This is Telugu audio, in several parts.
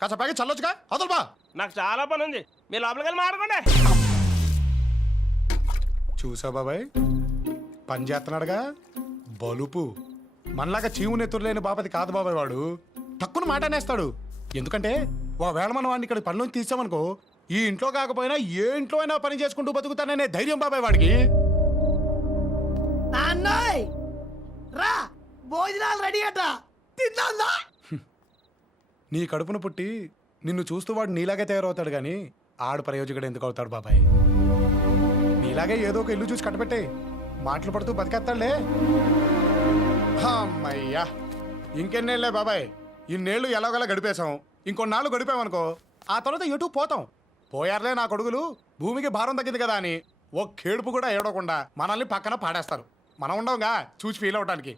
కాస్త పైకి చల్లొచ్చుగా అవతల బా. నాకు చాలా పని ఉంది, మీరు లోపలికి వెళ్ళి మాట్లాడుకోండి. చూసా బాబాయ్, పని చేస్తున్నాడుగా బలుపు. మనలాగా చీము నెత్తురు లేని బాపతి కాదు బాబాయ్ వాడు. తక్కువ మాట అనేస్తాడు. ఎందుకంటే ఒకవేళ మనం వాడిని ఇక్కడ పనిలోంచి తీసామనుకో, ఈ ఇంట్లో కాకపోయినా ఏ ఇంట్లో అయినా పని చేసుకుంటూ బతుకుతాననే ధైర్యం బాబాయ్ వాడికి. నాన్నోయ్ రా, భోజనాలు రెడీ అట, తిందా. నీ కడుపున పుట్టి నిన్ను చూస్తూ వాడు నీలాగే తయారవుతాడు కానీ ఆడు ప్రయోజకుడు ఎందుకు అవుతాడు బాబాయ్? నీలాగే ఏదో ఒక ఇల్లు చూసి కట్టబెట్టే మాటలు పడుతూ బతికేస్తాడులే. అమ్మయ్యా, ఇంకెన్నేళ్లే బాబాయ్, ఇన్నేళ్లు ఎలాగోలా గడిపేశాం. ఇంకొన్నాళ్ళు గడిపామనుకో, ఆ తర్వాత ఎటు పోతాం. పోయారులే నా కొడుకులు, భూమికి భారం తగ్గింది కదా అని ఓ కేడుపు కూడా ఏడవకుండా మనల్ని పక్కన పాడేస్తారు. మనం ఉండవుగా చూసి ఫీల్ అవడానికి.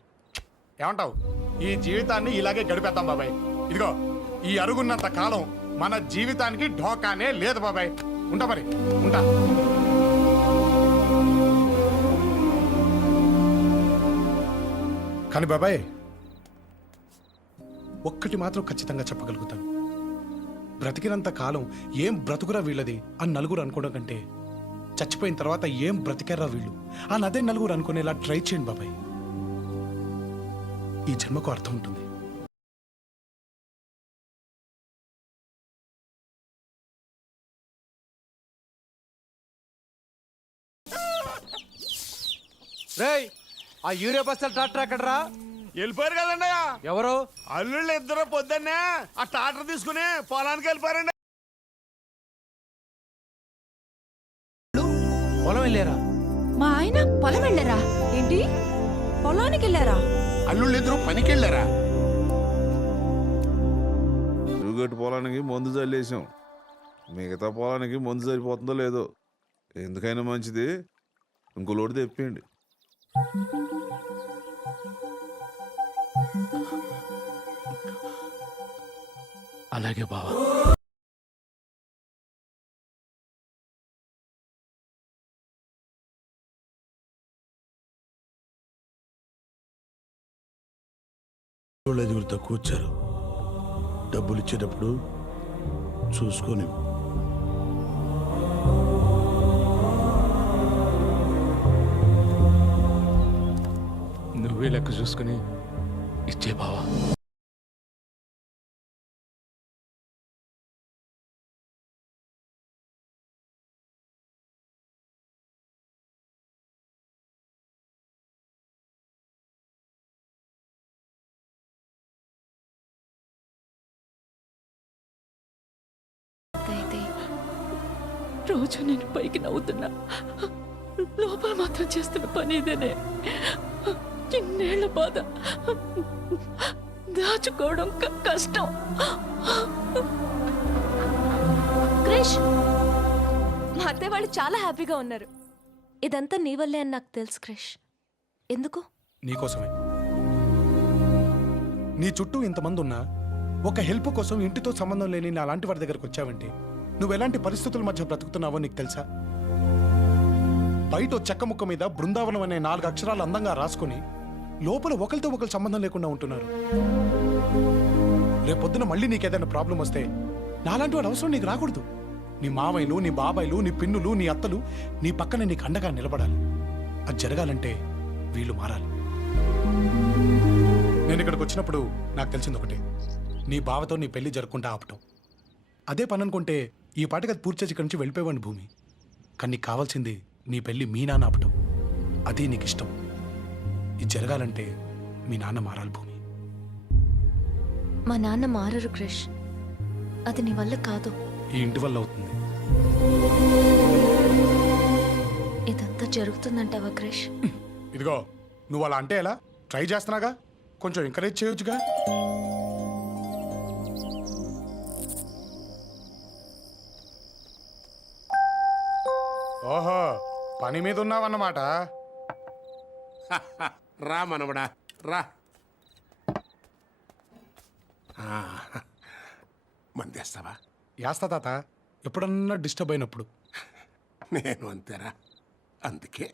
ఏమంటావు? ఈ జీవితాన్ని ఇలాగే గడిపేద్దాం బాబాయ్. ఇదిగో, ఈ అరుగున్నంత కాలం మన జీవితానికి ఢోకానే లేదు బాబాయ్. ఉంటా మరి, ఉంటా. కానీ బాబాయ్, ఒక్కటి మాత్రం ఖచ్చితంగా చెప్పగలుగుతాను. బ్రతికినంత కాలం ఏం బ్రతుకురా వీళ్ళది అని నలుగురు అనుకోవడం కంటే, చచ్చిపోయిన తర్వాత ఏం బ్రతికారా వీళ్ళు అని అదే నలుగురు అనుకునేలా ట్రై చేయండి బాబాయ్. ఈ జన్మకు అర్థం ఉంటుంది. రేయ్, ఆ యూరియా బస్తాలు ట్రాక్టర్ ఎక్కడరా? వెళ్ళిపోయారు కదండి. ఎవరు? అల్లుళ్ళు ఇద్దరు పొద్దున్నే ఆ ట్రాక్టర్ తీసుకుని పొలానికి వెళ్ళిపోయారండి. పొలం వెళ్ళారా? మా ఆయన పొలం వెళ్ళారా? ఏంటి, పొలానికి వెళ్ళారా? అల్లుళ్ళిద్దరూ పనికి వెళ్ళారా? ఎరుగట్టు పొలానికి మందు చల్లేసాం. మిగతా పొలానికి మందు సరిపోతుందో లేదో. ఎందుకైనా మంచిది ఇంకో లోటు తెప్పండి. అలాగే బావా. ఎదుగురుతో కూర్చారు. డబ్బులు ఇచ్చేటప్పుడు చూసుకొని. నువ్వే లెక్క చూసుకుని ఇచ్చే బావా. రోజు నేను పైకి నవ్వుతున్నా, లోపల మాత్రం చేస్తున్న పని ఇదేనే. ఇన్నేళ్ల బాధ దాచుకోవడం కష్టం. క్రిష్, మా అత్తయ్య వాళ్ళు చాలా హ్యాపీగా ఉన్నారు. ఇదంతా నీ వల్లే అని నాకు తెలుసు క్రిష్. ఎందుకు? నీకోసమే. నీ చుట్టూ ఇంతమంది ఉన్నా ఒక హెల్ప్ కోసం ఇంటితో సంబంధం లేని నా లాంటి వాడి దగ్గరకు వచ్చావంటే నువ్వు ఎలాంటి పరిస్థితుల మధ్య బ్రతుకుతున్నావో నీకు తెలుసా? బయట చెక్క ముక్క మీద బృందావనం అనే 4 అక్షరాలు అందంగా రాసుకుని లోపల ఒకరితో ఒకరు సంబంధం లేకుండా ఉంటున్నారు. రేపొద్దున మళ్ళీ నీకేదైనా ప్రాబ్లం వస్తే నాలాంటి వాడు అవసరం నీకు రాకూడదు. నీ మావయ్యలు, నీ బాబాయిలు, నీ పిన్నులు, నీ అత్తలు నీ పక్కన నీకు అండగా నిలబడాలి. అది జరగాలంటే వీళ్ళు మారాలి. నేను ఇక్కడికి వచ్చినప్పుడు నాకు తెలిసింది ఒకటే, నీ బావతో నీ పెళ్లి జరుపుకుంటా ఆపటం. అదే పని అనుకుంటే ఈ పాటికి అది పూర్తి చేసి ఇక్కడి నుంచి వెళ్ళిపోయేవాడిని భూమి. కానీ నీకు కావాల్సింది నీ పెళ్లి మీ నాన్న ఆపటం. అది నీకు ఇష్టం. ఇది జరగాలంటే మీ నాన్న మారాలి భూమి. మా నాన్న మారరు క్రిష్, అది నీ వల్ల కాదు. ఈ ఇంటి వల్ల అవుతుంది. ఇదంతా జరుగుతుందంటావా క్రిష్? ఇదిగో, నువ్వు అలా అంటే ఎలా? ట్రై చేస్తున్నాగా, కొంచెం ఎంకరేజ్ చేయొచ్చుగా. ఓహో, పని మీద ఉన్నావన్నమాట. రా మనవడా రా. మందేస్తావా? యాస్తా తాత, ఎప్పుడన్నా డిస్టర్బ్ అయినప్పుడు. నేను అంతేరా, అందుకే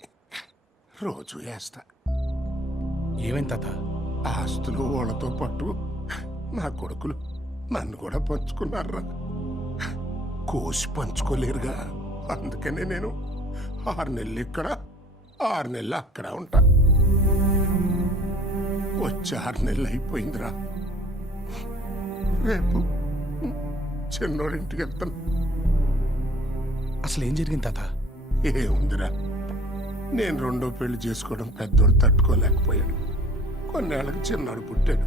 రోజు వేస్తా. ఏమేం తాత? ఆస్తులు వాళ్ళతో పాటు నా కొడుకులు నన్ను కూడా పంచుకున్నారా కోసి పంచుకోలేరుగా. అందుకనే నేను 6 నెలలు ఇక్కడ 6 నెలలు అక్కడ ఉంటా. వచ్చి 6 నెలలు అయిపోయిందిరా. రేపు చిన్నోడింటికి వెళ్తాను. అసలు ఏం జరిగింది తాత? ఏముందిరా, నేను 2వ పెళ్లి చేసుకోవడం పెద్దోడు తట్టుకోలేకపోయాడు. కొన్నేళ్లకు చిన్నాడు పుట్టాడు.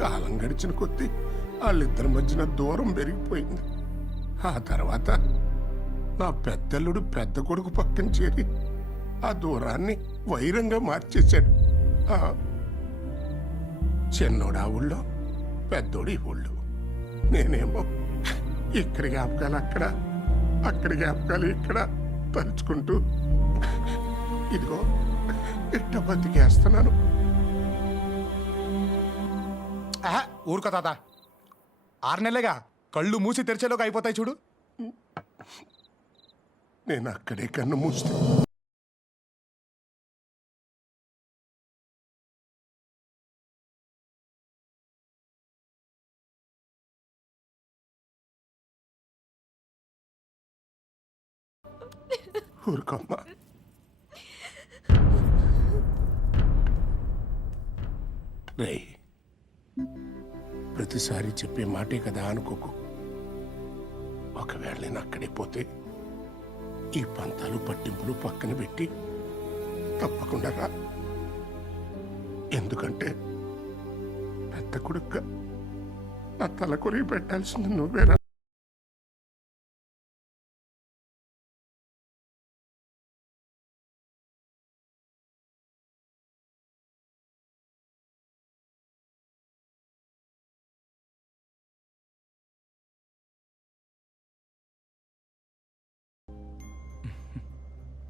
కాలం గడిచిన కొద్దీ వాళ్ళిద్దరి మధ్యన దూరం పెరిగిపోయింది. ఆ తర్వాత నా పెద్దల్లుడు పెద్ద కొడుకు పక్కన చేరి ఆ దూరాన్ని వైరంగా మార్చేశాడు. ఆ, చిన్నోడు ఆ ఊళ్ళో, పెద్దోడు ఈ ఊళ్ళో. నేనేమో ఇక్కడి జ్ఞాపకాలు అక్కడ, అక్కడి జ్ఞాపకాలు ఇక్కడ తలుచుకుంటూ ఇదిగో ఇట్ట బతికేస్తున్నాను. ఆహా, ఊరుకో తాత. 6 నెలలేగా, కళ్ళు మూసి తెరిచేలోకి అయిపోతాయి చూడు. నేను అక్కడే కన్ను మూస్తే ఊరుకోమ్మా. రే, ప్రతిసారి చెప్పే మాటే కదా అనుకోకు. ఒకవేళ నేను అక్కడే పోతే ఈ పంతాలు పట్టింపులు పక్కన పెట్టి తప్పకుండా రా. ఎందుకంటే పెద్ద కొడుక్క నా తల కొరిగి పెట్టాల్సింది నువ్వేరా.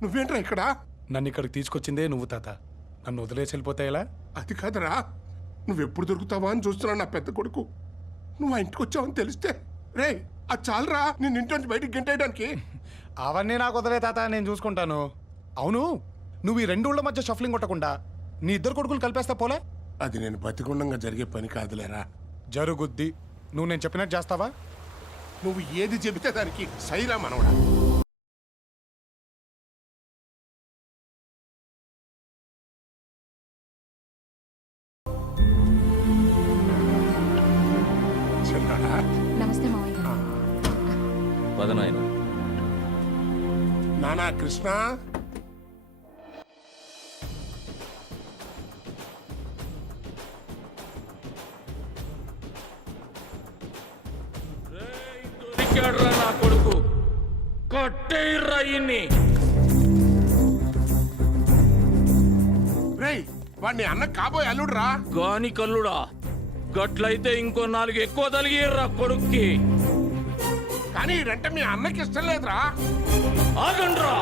నువ్వేంట్రా ఇక్కడ? నన్ను ఇక్కడికి తీసుకొచ్చిందే నువ్వు తాత. నన్ను వదిలేసి వెళ్ళిపోతే ఎలా? అది కాదురా, నువ్వెప్పుడు దొరుకుతావా అని చూస్తున్నా నా పెద్ద కొడుకు. నువ్వు ఆ ఇంటికి వచ్చావని తెలిస్తే రే అది చాలరా నేను ఇంటి నుంచి బయటికి గెంటేయడానికి. అవన్నీ నాకు వదిలే తాత, నేను చూసుకుంటాను. అవును, నువ్వు ఈ 2 ఊళ్ళ మధ్య షఫ్లింగ్ కొట్టకుండా నీ 2 కొడుకులు కలిపేస్తా పోలే? అది నేను బతికుండంగా జరిగే పని కాదులేరా. జరుగుద్ది. నువ్వు నేను చెప్పినట్టు చేస్తావా? నువ్వు ఏది చెబితే దానికి సైరా మనవడా. చిన్నాడా, నమస్తే మావయ్య. పదనాయన నానా కృష్ణ, నా కొడుకు కట్టేయ్రా ఇన్ని. రేయ్ వాడిని అన్న కాబోయే అల్లుడు రా. గాని కల్లుడా, గట్లయితే ఇంకో 4 ఎక్కువ తలిగిర్రా కొడుక్కి. కానీ ఈడంటే మీ అన్నకి ఇష్టం లేదురా. ఆగండ్రా.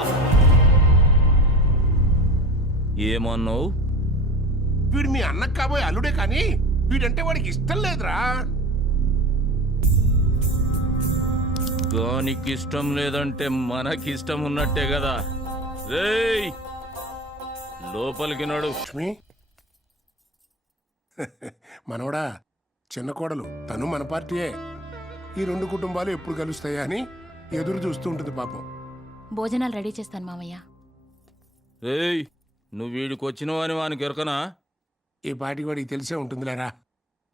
ఏమన్నావు? వీడు మీ అన్నకి కాబోయే అల్లుడే, కానీ వీడంటే వాడికి ఇష్టం లేదురా. గానికి ఇష్టం లేదంటే మనకి ఇష్టం ఉన్నట్టే కదా. రేయ్ లోపలికి నడు. లక్ష్మి, మనవడా, చిన్న కోడలు తను మన పార్టీయే. ఈ 2 కుటుంబాలు ఎప్పుడు కలుస్తాయా అని ఎదురు చూస్తూ ఉంటుంది పాపం. భోజనాలు రెడీ చేస్తాను మామయ్య. రేయ్ నువ్వు వీడికి వచ్చినవని వానికి ఎరకనా? ఈ పార్టీ వాడికి తెలిసే ఉంటుందిలేరా.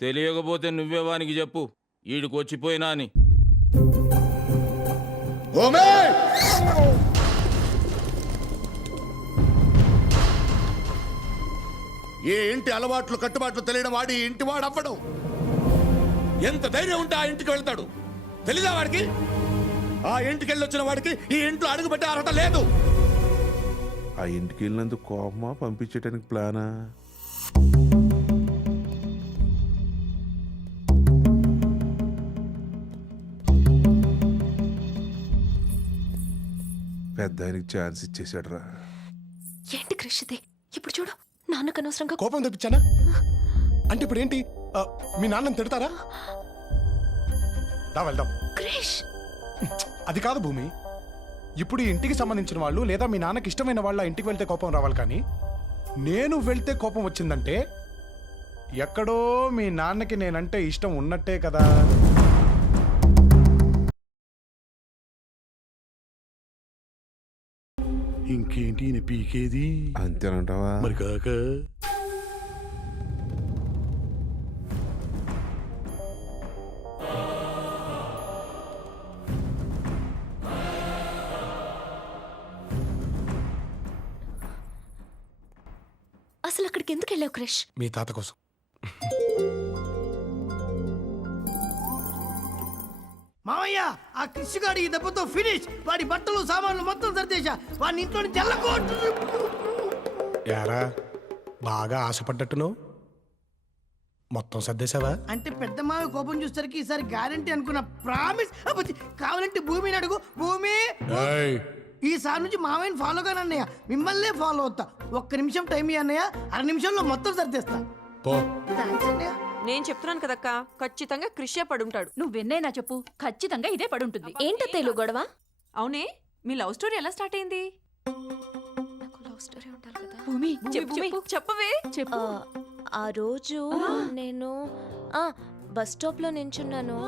తెలియకపోతే నువ్వే వానికి చెప్పు వీడికి వచ్చిపోయినా అని. ఏ ఇంటి అలవాట్లు కట్టుబాట్లు తెలియని వాడి ఇంటి వాడు అవ్వడం. ఎంత ధైర్యం ఉంటే ఆ ఇంటికి వెళ్తాడు? తెలీదా వాడికి? ఆ ఇంటికి వెళ్ళొచ్చిన వాడికి ఈ ఇంట్లో అడుగు పెట్టే అర్హత లేదు. ఆ ఇంటికి వెళ్ళినందుకు కోపమా, పంపించడానికి ప్లానా? పెద్ద ఆయనకి ఛాన్స్ ఇచ్చేసాడు రా. ఏంటి క్రిష్ ఇది? ఇప్పుడు చూడు, నాన్నకు అనవసరంగా కోపం తెప్పించానా? అంటే ఇప్పుడు ఏంటి? మీ నాన్నని తిడతారా? దా వెళ్దాం. క్రిష్, అది కాదు భూమి. ఇప్పుడు ఈ ఇంటికి సంబంధించిన వాళ్ళు లేదా మీ నాన్నకి ఇష్టమైన వాళ్ళ ఇంటికి వెళ్తే కోపం రావాలి, కానీ నేను వెళ్తే కోపం వచ్చిందంటే ఎక్కడో మీ నాన్నకి నేనంటే ఇష్టం ఉన్నట్టే కదా. ఇంకేంటి ఈయన పీకేది అంతేనంటావా? మరి కాక అసలు అక్కడికి ఎందుకు వెళ్ళావు క్రిష్? మీ తాత కోసం. మామయ్య ఆ క్రిష్ గాడి ఈ దెబ్బతో ఫినిష్. వాడి బట్టలు సామాన్లు మొత్తం సర్దేశా. వాడిని ఇంట్లో నుంచి వెళ్ళకూడదు. యారా బాగా ఆశపడ్డట్టును మొత్తం సర్దేశావా? అంటే పెద్ద మావి కోపం చూసరికి ఈసారి గ్యారంటీ అనుకున్న ప్రామిస్. కావాలంటే భూమిని అడుగు. భూమి, ఏయ్, ఈసారి నుంచి మామయ్యని ఫాలో కాను అన్నయ్య. మిమ్మల్నే ఫాలో అవుతా. ఒక్క నిమిషం టైం ఇయ్యి అన్నయ్య. అర నిమిషంలో మొత్తం సర్దేస్తా. పో. థాంక్స్ అన్నయ్య. నేను చెప్తున్నాను కదక్క, ఖచ్చితంగా క్రిషే పడుంటాడు. నువ్వెన్నైనా చెప్పు, ఖచ్చితంగా ఇదే పడుంటుంది. ఏంటత్తయ్యలు గొడవ? అవునే, మీ లవ్ స్టోరీ ఎలా స్టార్ట్ అయింది? నాకు లవ్ స్టోరీ ఉండాలి కదా. భూమి, చెప్పు, చెప్పు, చెప్పవే. చెప్పు. ఆ రోజు నేను బస్ స్టాప్ లో నించున్నాను.